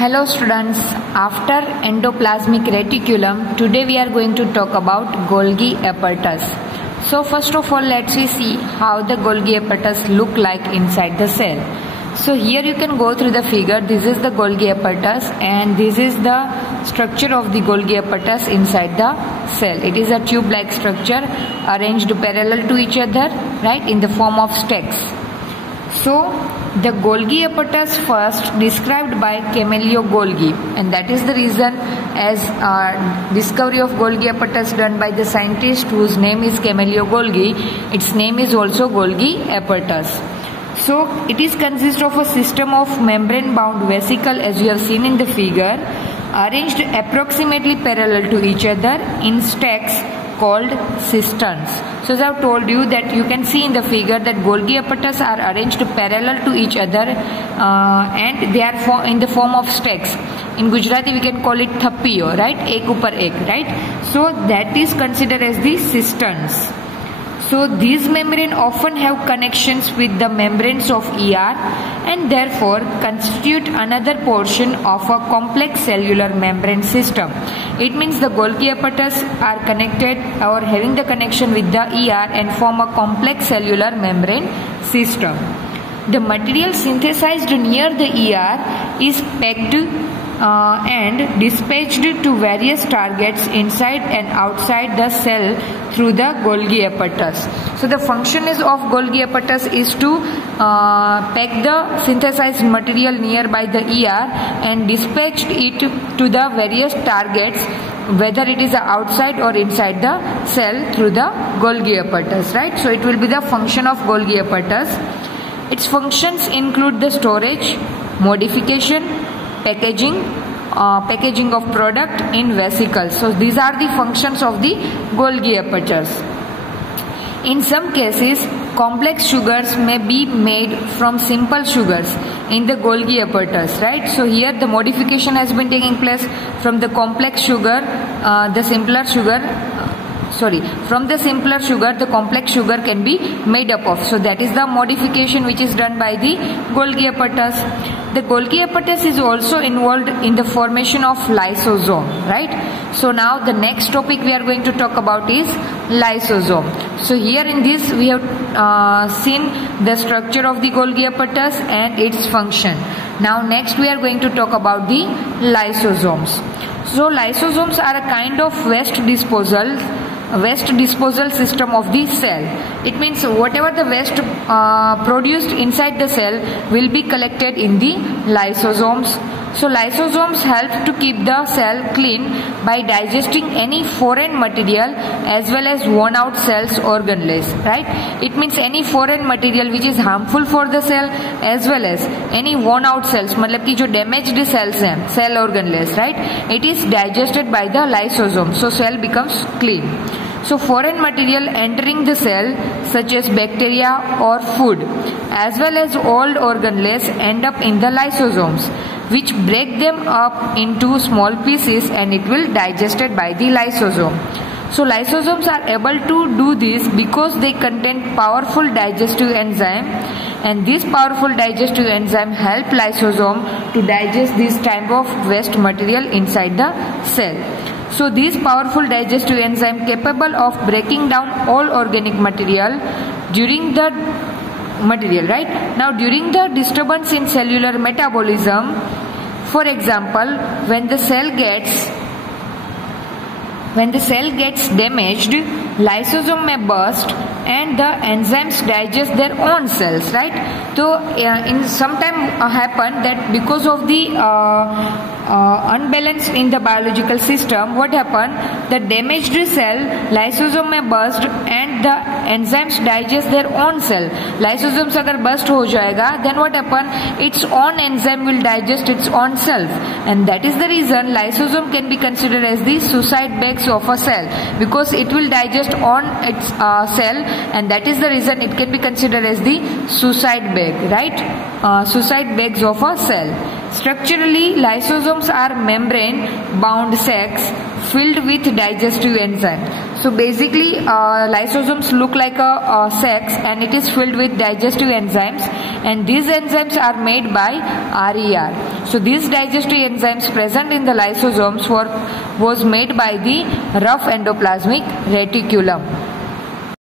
Hello students, after endoplasmic reticulum, today we are going to talk about Golgi apparatus. So first of all, let's see how the Golgi apparatus look like inside the cell. So here you can go through the figure. This is the Golgi apparatus and this is the structure of the Golgi apparatus inside the cell. It is a tube-like structure arranged parallel to each other, right, in the form of stacks. So the Golgi apparatus first described by Camillo Golgi, and that is the reason as discovery of Golgi apparatus done by the scientist whose name is Camillo Golgi, its name is also Golgi apparatus. So it is consist of a system of membrane bound vesicle, as you have seen in the figure, arranged approximately parallel to each other in stacks called cisterns. So as I have told you that you can see in the figure that Golgi apparatus are arranged parallel to each other and they are in the form of stacks. In Gujarati we can call it thappiyo, right? Ek upar ek, right? So that is considered as the cisterns. So these membranes often have connections with the membranes of ER and therefore constitute another portion of a complex cellular membrane system. It means the Golgi apparatus are connected or having the connection with the ER and form a complex cellular membrane system. The material synthesized near the ER is packed and dispatched to various targets inside and outside the cell through the Golgi apparatus. So the function is of Golgi apparatus is to pack the synthesized material nearby the ER and dispatch it to the various targets, whether it is outside or inside the cell through the Golgi apparatus, right? So it will be the function of Golgi apparatus. Its functions include the storage, modification, packaging of product in vesicles. So these are the functions of the Golgi apparatus. In some cases, complex sugars may be made from simple sugars in the Golgi apparatus, right? So here the modification has been taking place from the complex sugar, the simpler sugar, the complex sugar can be made up of. So that is the modification which is done by the Golgi apparatus. The Golgi apparatus is also involved in the formation of lysosome, right? So now the next topic we are going to talk about is lysosome. So here in this we have seen the structure of the Golgi apparatus and its function. Now next we are going to talk about the lysosomes. So lysosomes are a kind of waste disposal system of the cell. It means whatever the waste produced inside the cell will be collected in the lysosomes. So lysosomes help to keep the cell clean by digesting any foreign material as well as worn out cells organelles, right? It means any foreign material which is harmful for the cell as well as any worn out cells, मतलब कि जो damaged cells हैं, cell organelles, right? It is digested by the lysosome, so cell becomes clean. So foreign material entering the cell such as bacteria or food as well as old organelles end up in the lysosomes, which break them up into small pieces and it will digested by the lysosome. So lysosomes are able to do this because they contain powerful digestive enzyme, and this powerful digestive enzyme help lysosome to digest this type of waste material inside the cell. So these powerful digestive enzyme capable of breaking down all organic material during the right? Now during the disturbance in cellular metabolism, for example, when the cell gets damaged, lysosome may burst and the enzymes digest their own cells, right? So in some time happen that because of the unbalance in the biological system, what happened? The damaged cell, lysosome may burst and the enzymes digest their own cell. Lysosomes agar burst ho jayega, then what happen? Its own enzyme will digest its own self, and that is the reason lysosome can be considered as the suicide bags of a cell, because it will digest on its cell, and that is the reason it can be considered as the suicide bag, right? Suicide bags of a cell. Structurally, lysosomes are membrane bound sacs filled with digestive enzyme. So basically lysosomes look like a sacs and it is filled with digestive enzymes, and these enzymes are made by RER. So these digestive enzymes present in the lysosomes was made by the rough endoplasmic reticulum.